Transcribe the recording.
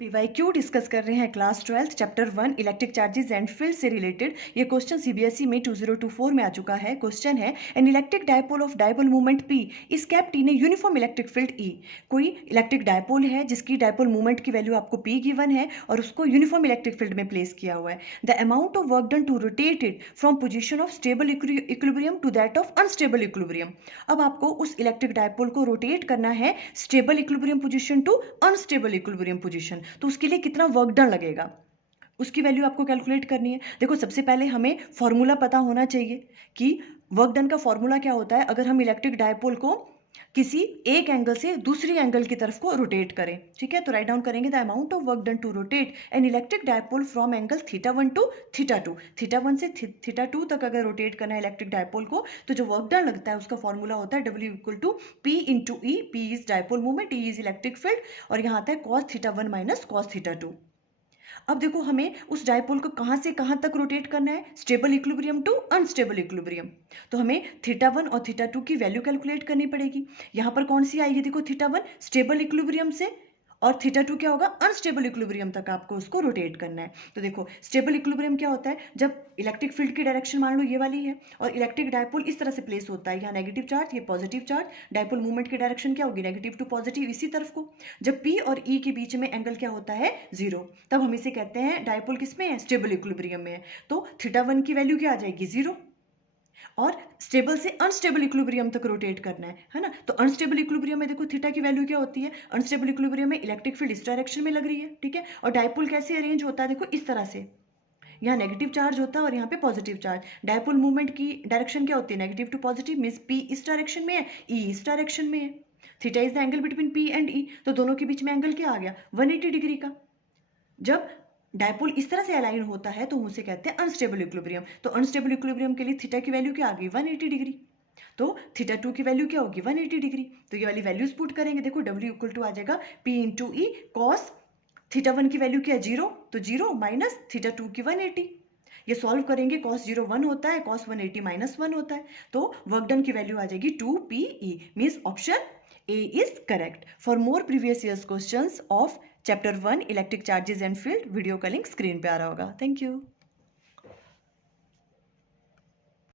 PYQ discuss कर रहे हैं class 12 chapter 1 electric charges and field से रिलेटेड। ये क्वेश्चन सीबीएसई में 2024 में आ चुका है। क्वेश्चन है an electric dipole of dipole movement P is kept in a uniform electric field E. कोई इलेक्ट्रिक डायपोल है जिसकी डायपोल मूवमेंट की वैल्यू आपको पी गिवन है और उसको यूनिफॉर्म इलेक्ट्रिक फील्ड में प्लेस किया हुआ है। The amount of work done to rotate it from position of stable equilibrium to that of unstable equilibrium. अब आपको उस इलेक्ट्रिक डायपोल को रोटेट करना है stable equilibrium position to unstable equilibrium position. तो उसके लिए कितना वर्क डन लगेगा उसकी वैल्यू आपको कैलकुलेट करनी है। देखो सबसे पहले हमें फॉर्मूला पता होना चाहिए कि वर्क डन का फॉर्मूला क्या होता है। अगर हम इलेक्ट्रिक डायपोल को किसी एक एंगल से दूसरी एंगल की तरफ को रोटेट करें, ठीक है, तो राइट डाउन करेंगे the amount of work done to rotate an electric dipole from angle θ1 to θ2। θ1 से θ2 तक अगर रोटेट करना है इलेक्ट्रिक डायपोल को तो जो वर्क डन लगता है उसका फॉर्मूला होता है W equal to P into E. P is dipole movement, E is electric field और यहाँ आता है cos θ1 माइनस cos θ2। अब देखो हमें उस डायपोल को कहाँ से कहाँ तक रोटेट करना है, stable equilibrium to unstable equilibrium. तो हमें θ1 और θ2 की वैल्यू कैलकुलेट करनी पड़ेगी। यहाँ पर कौन सी आएगी, देखो θ1 स्टेबल इक्विलिब्रियम से और θ2 क्या होगा, अनस्टेबल इक्विलिब्रियम तक आपको उसको रोटेट करना है। तो देखो स्टेबल इक्विलिब्रियम क्या होता है, जब इलेक्ट्रिक फील्ड की डायरेक्शन मान लो ये वाली है और इलेक्ट्रिक डायपोल इस तरह से प्लेस होता है, यहाँ नेगेटिव चार्ज ये पॉजिटिव चार्ज, डायपोल मूवमेंट की डायरेक्शन क्या होगी, नेगेटिव टू पॉजिटिव इसी तरफ को। जब P और E के बीच में एंगल क्या होता है, जीरो, तब हम इसे कहते हैं डायपोल किस में है, स्टेबल इक्विलिब्रियम में है। तो θ1 की वैल्यू क्या आ जाएगी, जीरो, और स्टेबल से अनस्टेबल इक्विलिब्रियम तक रोटेट करना है ना। तो अनस्टेबल इक्विलिब्रियम में देखो थीटा की वैल्यू क्या होती है, अनस्टेबल इक्विलिब्रियम में इलेक्ट्रिक फील्ड इस डायरेक्शन में लग रही है, ठीक है, और डायपोल कैसे अरेंज होता है, देखो इस तरह से, यहाँ नेगेटिव चार्ज होता है और यहाँ पे पॉजिटिव चार्ज। डायपोल मूवमेंट की डायरेक्शन क्या होती है, negative to positive, means P इस डायरेक्शन में है, E इस डायरेक्शन में है। Theta is the angle between P and E, तो दोनों के बीच में एंगल क्या आ गया, 180 डिग्री का। जब डायपोल इस तरह से अलाइन होता है तो उसे कहते हैं अनस्टेबल इक्विलिब्रियम। तो अनस्टेबल इक्विलिब्रियम के लिए थीटा की वैल्यू क्या आ गई, 180 डिग्री। तो θ2 की वैल्यू क्या होगी, 180 डिग्री। तो ये वाली वैल्यूज पुट करेंगे, देखो W इक्वल टू आ जाएगा P इंटू ई, कॉस θ1 की वैल्यू क्या है, जीरो, तो जीरो माइनस θ2 की 180। ये सॉल्व करेंगे, cos 0 1 होता है, cos 180 माइनस 1 होता है, तो वर्क डन की वैल्यू आ जाएगी 2PE। Means option A is correct. For more previous years questions of chapter 1 electric charges and field, video का लिंक स्क्रीन पे आ रहा होगा। Thank you.